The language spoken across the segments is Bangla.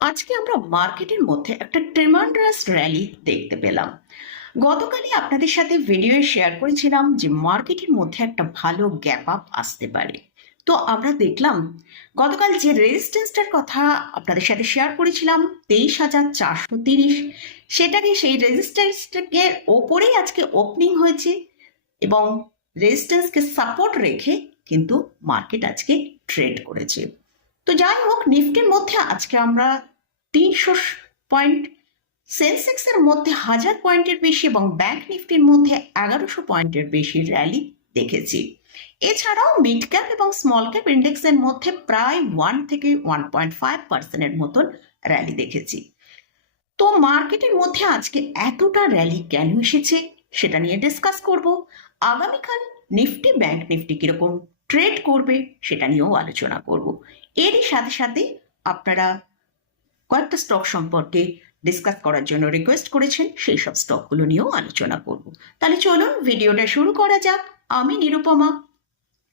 আজকে আমরা মার্কেটের মধ্যে একটা ট্রেমান্ডারাস র্যালি দেখতে পেলাম। গতকালই আপনাদের সাথে ভিডিও শেয়ার করেছিলাম যে মার্কেটের মধ্যে একটা ভালো গ্যাপ আপ আসতে পারে। তো আমরা দেখলাম, গতকাল যে রেজিস্ট্যান্সটার কথা আপনাদের সাথে শেয়ার করেছিলাম, তেইশ হাজার চারশো তিরিশ, সেটাকে সেই রেজিস্ট্যান্সটাকে ওপরেই আজকে ওপেনিং হয়েছে এবং রেজিস্ট্যান্সকে সাপোর্ট রেখে কিন্তু মার্কেট আজকে ট্রেড করেছে। তো যাই হোক, নিফটির মধ্যে আজকে আমরা তিনশো পয়েন্ট সেন্সেক্সের মধ্যে হাজার পয়েন্টের বেশি এবং ব্যাংক নিফটির মধ্যে এগারোশো পয়েন্টের বেশি র্যালি দেখেছি। এছাড়াও মিড ক্যাপ এবং স্মল ক্যাপ ইন্ডেক্সের মধ্যে প্রায় ওয়ান থেকে ওয়ান পয়েন্ট ফাইভ পার্সেন্টের মতন র্যালি দেখেছি। তো মার্কেটের মধ্যে আজকে এতটা র্যালি কেন এসেছে সেটা নিয়ে ডিসকাস করব। আগামীকাল নিফটি, ব্যাংক নিফটি কীরকম ট্রেড করবে সেটা নিয়েও আলোচনা করব। এরই সাথে সাথে আপনারা কয়েকটা স্টক সম্পর্কে ডিসকাস করার জন্য রিকোয়েস্ট করেছেন, সেই সব স্টকগুলো নিয়েও আলোচনা করব। তাহলে চলুন ভিডিওটা শুরু করা যাক। আমি নিরুপমা,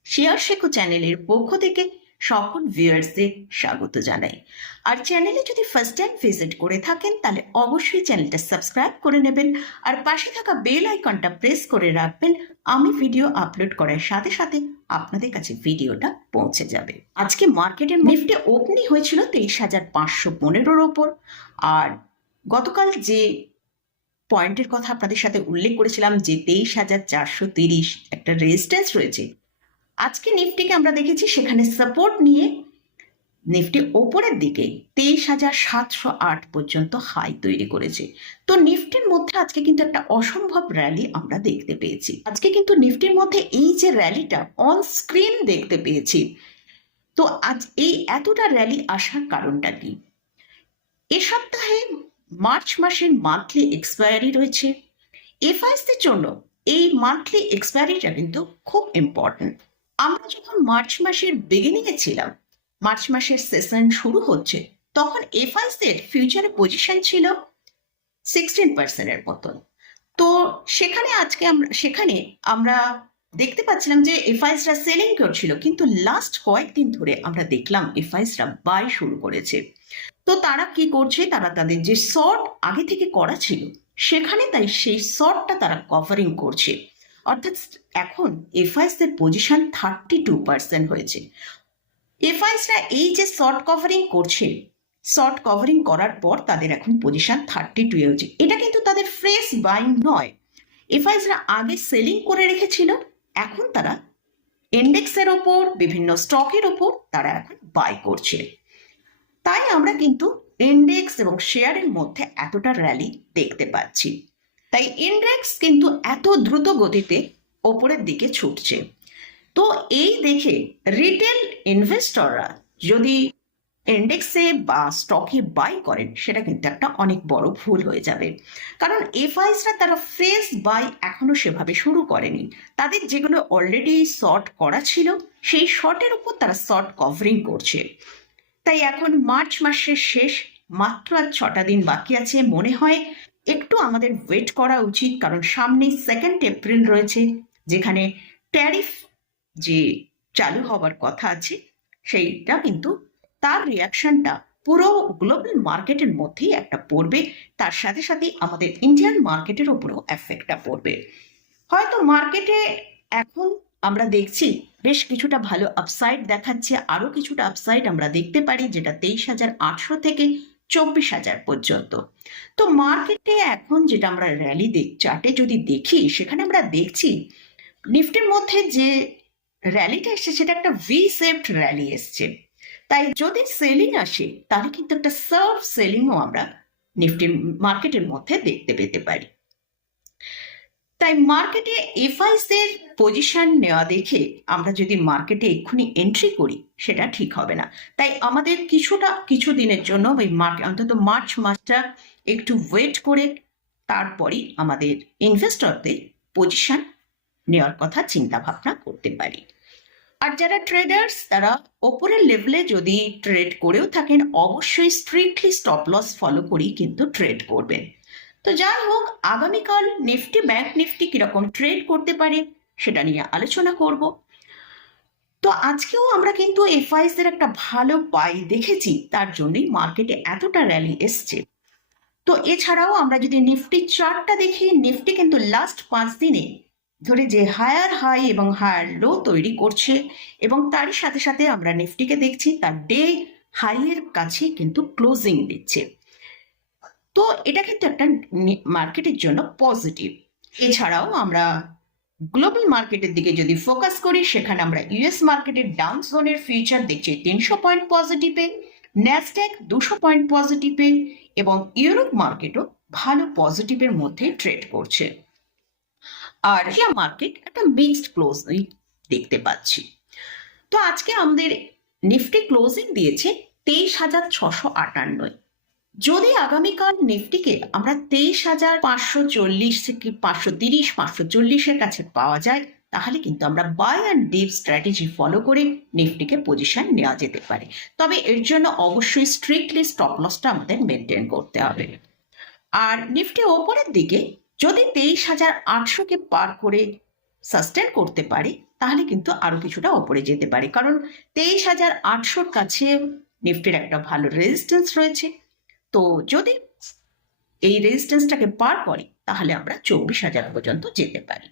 শেয়ার শেখো চ্যানেলের পক্ষ থেকে। সকল ভিউয়ার্সদের স্বাগত জানাই। আর চ্যানেলে যদি ফার্স্ট টাইম ভিজিট করে থাকেন, তাহলে অবশ্যই চ্যানেলটা সাবস্ক্রাইব করে নেবেন আর পাশে থাকা বেল আইকনটা প্রেস করে রাখবেন। আমি ভিডিও আপলোড করার সাথে সাথে আপনাদের কাছে ভিডিওটা পৌঁছে যাবে। আজকে মার্কেটের নিফটি ওপেনিং হয়েছিল তেইশ হাজার পাঁচশো পনেরোর ওপর। আর গতকাল যে পয়েন্টের কথা আপনাদের সাথে উল্লেখ করেছিলাম যে তেইশ হাজার চারশো তিরিশ একটা রেজিস্ট্যান্স রয়েছে আজকে নিফটিকে আমরা দেখেছি সেখানে সাপোর্ট নিয়ে নিফটি ওপরের দিকে তেইশ হাজার সাতশো আট পর্যন্ত হাই তৈরি করেছে। তো নিফটির মধ্যে আজকে কিন্তু একটা অসম্ভব র্যালি আমরা দেখতে পেয়েছি। আজকে কিন্তু নিফটির মধ্যে এই যে র্যালিটা অন স্ক্রিন দেখতে পেয়েছি। তো আজ এই এতটা র্যালি আসার কারণটা কি? এ সপ্তাহে মার্চ মাসের মান্থলি এক্সপায়ারি রয়েছে। এফআইসির জন্য এই মান্থলি এক্সপায়ারিটা কিন্তু খুব ইম্পর্ট্যান্ট আমরা যখন মার্চ মাসের বিগিনিংয়ে ছিলাম, মার্চ মাসের সেশন শুরু হচ্ছে, তখন এফআইসির ফিউচারে পজিশন ছিল সিক্সটিন পার্সেন্টের মতন। তো সেখানে আজকে আমরা, সেখানে আমরা দেখতে পাচ্ছিলাম যে এফআইসরা সেলিং করছিল, কিন্তু লাস্ট কয়েকদিন ধরে আমরা দেখলাম এফআইসরা বাই শুরু করেছে। তো তারা কি করছে? তারা তাদের যে শর্ট আগে থেকে করা ছিল, সেখানে তাই সেই শর্টটা তারা কভারিং করছে। অর্থাৎ এখন এফআইসদের পজিশন থার্টি টু পার্সেন্ট হয়েছে। এফআইসরা এই যে শর্ট কভারিং করছে শর্ট কভারিং করার পর তাদের এখন পজিশন থার্টি টু হয়েছে। এটা কিন্তু তাদের ফ্রেশ বাইং নয়। এফআইসরা আগে সেলিং করে রেখেছিল, এখন তারা ইন্ডেক্সের ওপর, বিভিন্ন স্টকের ওপর তারা এখন বাই করছে। তাই আমরা কিন্তু ইন্ডেক্স এবং শেয়ারের মধ্যে এতটা র্যালি দেখতে পাচ্ছি। তাই ইন্ডেক্স কিন্তু এত দ্রুত গতিতে ওপরের দিকে ছুটছে। তো এই দেখে রিটেল ইনভেস্টররা যদি ইন্ডেক্সে বা স্টকে বাই করেন, সেটা কিন্তু একটা অনেক বড় ভুল হয়ে যাবে। কারণ এফআইসরা তারা ফ্রেশ বাই এখনও সেভাবে শুরু করেনি। তাদের যেগুলো অলরেডি শর্ট করা ছিল, সেই শর্টের উপর তারা শর্ট কভারিং করছে। তাই এখন মার্চ মাসের শেষ, মাত্র আর ছটা দিন বাকি আছে, মনে হয় একটু আমাদের ওয়েট করা উচিত, কারণ সামনে সেকেন্ড এপ্রিল রয়েছে, যেখানে ট্যারিফ যে চালু হওয়ার কথা আছে, সেইটা কিন্তু তার রিয়াকশনটা পুরো গ্লোবাল মার্কেটের মধ্যেই একটা পড়বে, তার সাথে সাথে আমাদের ইন্ডিয়ান মার্কেটের উপরেও এফেক্টটা পড়বে। হয়তো মার্কেটে এখন আমরা দেখছি বেশ কিছুটা ভালো আপসাইড দেখাচ্ছে, আরও কিছুটা আপসাইড আমরা দেখতে পারি, যেটা তেইশ হাজার আটশো থেকে চব্বিশ হাজার পর্যন্ত। তো মার্কেটে এখন যেটা আমরা র্যালি চার্টে যদি দেখি, সেখানে আমরা দেখছি নিফটির মধ্যে যে র্যালিটা এসছে, সেটা একটা ভি সেফট র্যালি এসছে। তাই যদি সেলিং আসে, তাহলে কিন্তু একটা সার্ভ সেলিংও আমরা নিফটি মার্কেটের মধ্যে দেখতে পেতে পারি। তাই মার্কেটে এফআইসের পজিশন নেওয়া দেখে আমরা যদি মার্কেটে এক্ষুনি এন্ট্রি করি, সেটা ঠিক হবে না। তাই আমাদের কিছুটা, কিছু দিনের জন্য ওই মার্কেট অন্তত মার্চ মাসটা একটু ওয়েট করে তারপরেই আমাদের ইনভেস্টরদের পজিশন নেওয়ার কথা চিন্তা ভাবনা করতে পারি। আর যারা ট্রেডার্স তারা ওপরের লেভেলে যদি ট্রেড করেও থাকেন, অবশ্যই স্ট্রিক্টলি স্টপ লস ফলো করেই কিন্তু ট্রেড করবেন। তো যাই হোক, আগামীকাল নিফটি ব্যাংক নিফটি কীরকম ট্রেড করতে পারে সেটা নিয়ে আলোচনা করব। তো আজকেও আমরা কিন্তু এফআইএস এর একটা ভালো পাই দেখেছি, তার জন্যই মার্কেটে এতটা র্যালি এসছে। তো এছাড়াও আমরা যদি নিফটি চার্টটা দেখি, নিফটি কিন্তু লাস্ট পাঁচ দিনে ধরে যে হায়ার হাই এবং হায়ার লো তৈরি করছে এবং তারই সাথে সাথে আমরা নিফটিকে দেখছি, তার ডে হাইয়ের কাছে কিন্তু ক্লোজিং দিচ্ছে। তো এটা কিন্তু একটা মার্কেটের জন্য পজিটিভ এছাড়াও আমরা গ্লোবাল মার্কেটের দিকে যদি ফোকাস করি, সেখানে আমরা ইউএস মার্কেটের ডাউন জোনের ফিউচার দেখছি তিনশো পয়েন্ট পজিটিভে ন্যাসড্যাক দুশো পয়েন্ট পজিটিভে এবং ইউরোপ মার্কেটও ভালো পজিটিভের মধ্যে ট্রেড করছে। আর মার্কেট একটা মিক্সড ক্লোজিং দেখতে পাচ্ছি। তো আজকে আমাদের নিফটি ক্লোজিং দিয়েছে তেইশ হাজার ছশো আটান্নয় যদি আগামীকাল নিফটিকে আমরা তেইশ হাজার পাঁচশো চল্লিশ থেকে পাঁচশো তিরিশ, পাঁচশো চল্লিশের কাছে পাওয়া যায়, তাহলে কিন্তু আমরা buy and dip strategy follow করে নিফটিকে পজিশন নেওয়া যেতে পারে। তবে এর জন্য অবশ্যই স্ট্রিক্টলি স্টপ লসটা আমাদের মেনটেন করতে হবে। আর নিফটি ওপরের দিকে যদি তেইশ হাজার আটশোকে পার করে সাস্টেন করতে পারে, তাহলে কিন্তু আরও কিছুটা ওপরে যেতে পারে। কারণ তেইশ হাজার আটশোর কাছে নিফটির একটা ভালো রেজিস্ট্যান্স রয়েছে। তো যদি এই রেজিস্ট্যান্সটাকে পার করে, তাহলে আমরা চব্বিশ হাজার পর্যন্ত যেতে পারি।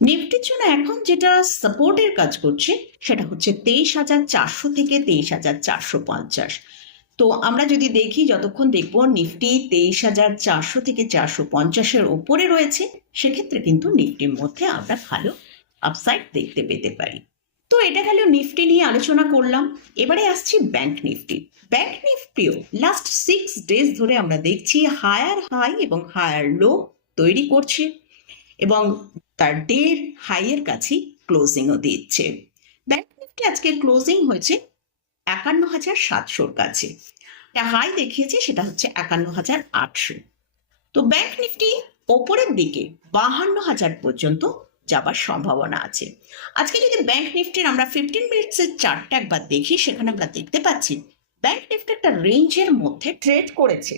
নিফটির জন্য এখন যেটা সাপোর্টের কাজ করছে, সেটা হচ্ছে তেইশ হাজার চারশো থেকে তেইশ হাজার চারশো পঞ্চাশ। তো আমরা যদি দেখি যতক্ষণ দেখব নিফটি তেইশ হাজার চারশো থেকে চারশো পঞ্চাশের ওপরে রয়েছে, সেক্ষেত্রে কিন্তু নিফটির মধ্যে আমরা ভালো আপসাইড দেখতে পেতে পারি। তো এটা গেল নিফটি নিয়ে আলোচনা করলাম। এবারে আসছি ব্যাংক নিফটি। ব্যাংক নিফটিও লাস্ট সিক্স ডেজ ধরে আমরা দেখছি হায়ার হাই এবং হায়ার লো তৈরি করছে এবং তার ডের হাইয়ের কাছে ক্লোজিংও দিচ্ছে। ব্যাংক নিফটি আজকে ক্লোজিং হয়েছে একান্ন হাজার সাতশোর কাছে। হাই দেখিয়েছে সেটা হচ্ছে একান্ন হাজার আটশো। তো ব্যাংক নিফটি ওপরের দিকে বাহান্ন হাজার পর্যন্ত যাবার সম্ভাবনা আছে। আজকে যদি ব্যাংক নিফটির আমরা ফিফটিন মিনিটসের চার্টটা একবার দেখি, সেখানে আমরা দেখতে পাচ্ছি ব্যাংক নিফটি একটা রেঞ্জের মধ্যে ট্রেড করেছে।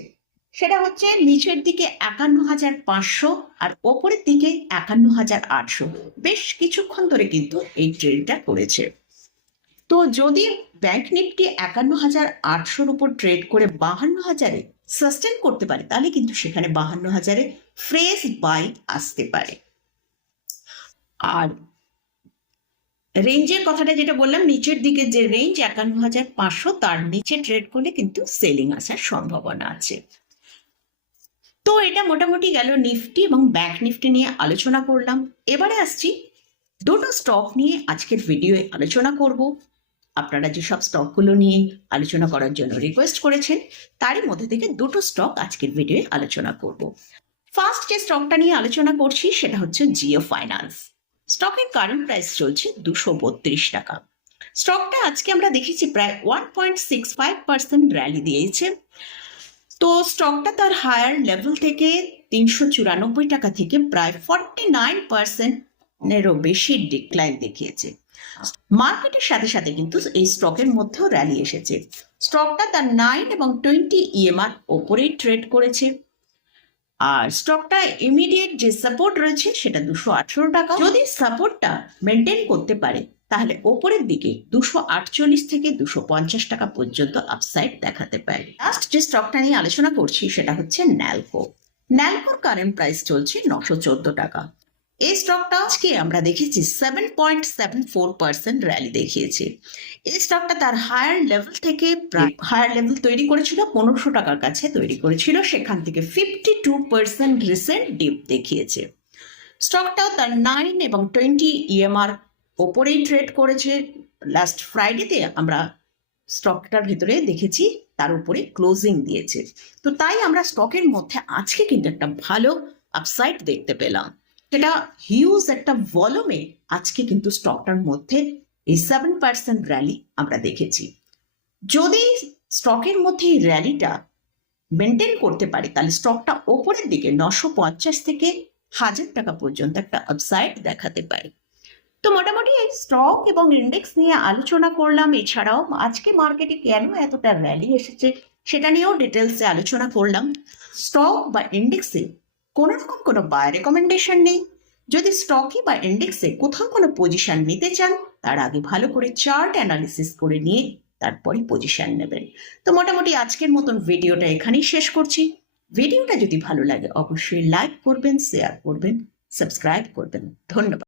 সেটা হচ্ছে নিচের দিকে একান্ন হাজার পাঁচশো আর ওপরের দিকে একান্ন হাজার আটশো। বেশ কিছুক্ষণ ধরে কিন্তু এই ট্রেডটা করেছে। তো যদি ব্যাংক নিফটি একান্ন হাজার আটশোর উপর ট্রেড করে বাহান্ন হাজারে সাস্টেন করতে পারে, তাহলে কিন্তু সেখানে বাহান্ন হাজারে ফ্রেশ বাই আসতে পারে। আর রেঞ্জের কথাটা যেটা বললাম, নিচের দিকে যে রেঞ্জ একান্ন হাজার পাঁচশো, তার নিচে ট্রেড করলে কিন্তু সেলিং আসার সম্ভাবনা আছে। তো এটা মোটামুটি গেল নিফটি এবং ব্যাক নিফটি নিয়ে আলোচনা করলাম। এবারে আসছি দুটো স্টক নিয়ে আজকের ভিডিওয়ে আলোচনা করব। আপনারা যেসব স্টকগুলো নিয়ে আলোচনা করার জন্য রিকোয়েস্ট করেছেন, তারই মধ্যে থেকে দুটো স্টক আজকের ভিডিওয়ে আলোচনা করব। ফার্স্ট যে স্টকটা নিয়ে আলোচনা করছি, সেটা হচ্ছে জিও ফাইন্যান্স স্টকের কারেন্ট প্রাইস চলছে দুশো বত্রিশ টাকা। স্টকটা আজকে আমরা দেখেছি প্রায় one point six five percent rally দিয়েছে। তো স্টকটা তার হায়ার লেভেল থেকে তিনশো চুরানব্বই টাকা থেকে প্রায় ফর্টি নাইন পার্সেন্টেরও বেশি ডিক্লাইন দেখিয়েছে। মার্কেটের সাথে সাথে কিন্তু এই স্টকের মধ্যেও র্যালি এসেছে। স্টকটা তার নাইন এবং টোয়েন্টি ইএমআর ওপরেই ট্রেড করেছে। আর স্টকটা ইমিডিয়েট যে সাপোর্ট রয়েছে সেটা দুশো আঠেরো টাকা। যদি সাপোর্টটা মেনটেন করতে পারে, তাহলে ওপরের দিকে দুশো আটচল্লিশ থেকে দুশো পঞ্চাশ টাকা পর্যন্ত আপসাইড দেখাতে পারে। লাস্ট যে স্টকটা নিয়ে আলোচনা করছি, সেটা হচ্ছে ন্যালকো ন্যালকোর কারেন্ট প্রাইস চলছে নশো চোদ্দ টাকা। এই স্টকটা আজকে আমরা দেখেছি seven point seven four percent rally দেখিয়েছে। এই স্টকটা তার হায়ার লেভেল থেকে হায়ার লেভেল তৈরি করেছিল, পনেরোশো টাকার কাছে তৈরি করেছিল, সেখান থেকে fifty two percent recent dip দেখিয়েছে। স্টকটাও তার নাইন এবং টোয়েন্টি ইএমআর ওপরেই ট্রেড করেছে। লাস্ট ফ্রাইডেতে আমরা স্টকটার ভেতরে দেখেছি, তার উপরে ক্লোজিং দিয়েছে। তো তাই আমরা স্টকের মধ্যে আজকে কিন্তু একটা ভালো আপসাইড দেখতে পেলাম। সেটা হিউজ একটা ভলিউমে আজকে কিন্তু স্টকটার মধ্যে এই সেভেন পার্সেন্ট র্যালি আমরা দেখেছি। যদি স্টকের মধ্যে এই র্যালিটা মেনটেন করতে পারে, তাহলে স্টকটা ওপরের দিকে নশো পঞ্চাশ থেকে হাজার টাকা পর্যন্ত একটা আপসাইড দেখাতে পারে। তো মোটামুটি এই স্টক এবং ইন্ডেক্স নিয়ে আলোচনা করলাম। এছাড়াও আজকে মার্কেটে কেন এতটা র্যালি এসেছে, সেটা নিয়েও ডিটেলসে আলোচনা করলাম। স্টক বা ইন্ডেক্সে কোনো রকম কোনো বাই রেকমেন্ডেশন নেই। যদি স্টকে বা ইন্ডেক্সে কোথাও কোনো পজিশন নিতে চান, তার আগে ভালো করে চার্ট অ্যানালিসিস করে নিয়ে তারপরে পজিশন নেবেন। তো মোটামুটি আজকের মতন ভিডিওটা এখানেই শেষ করছি। ভিডিওটা যদি ভালো লাগে, অবশ্যই লাইক করবেন শেয়ার করবেন সাবস্ক্রাইব করবেন। ধন্যবাদ।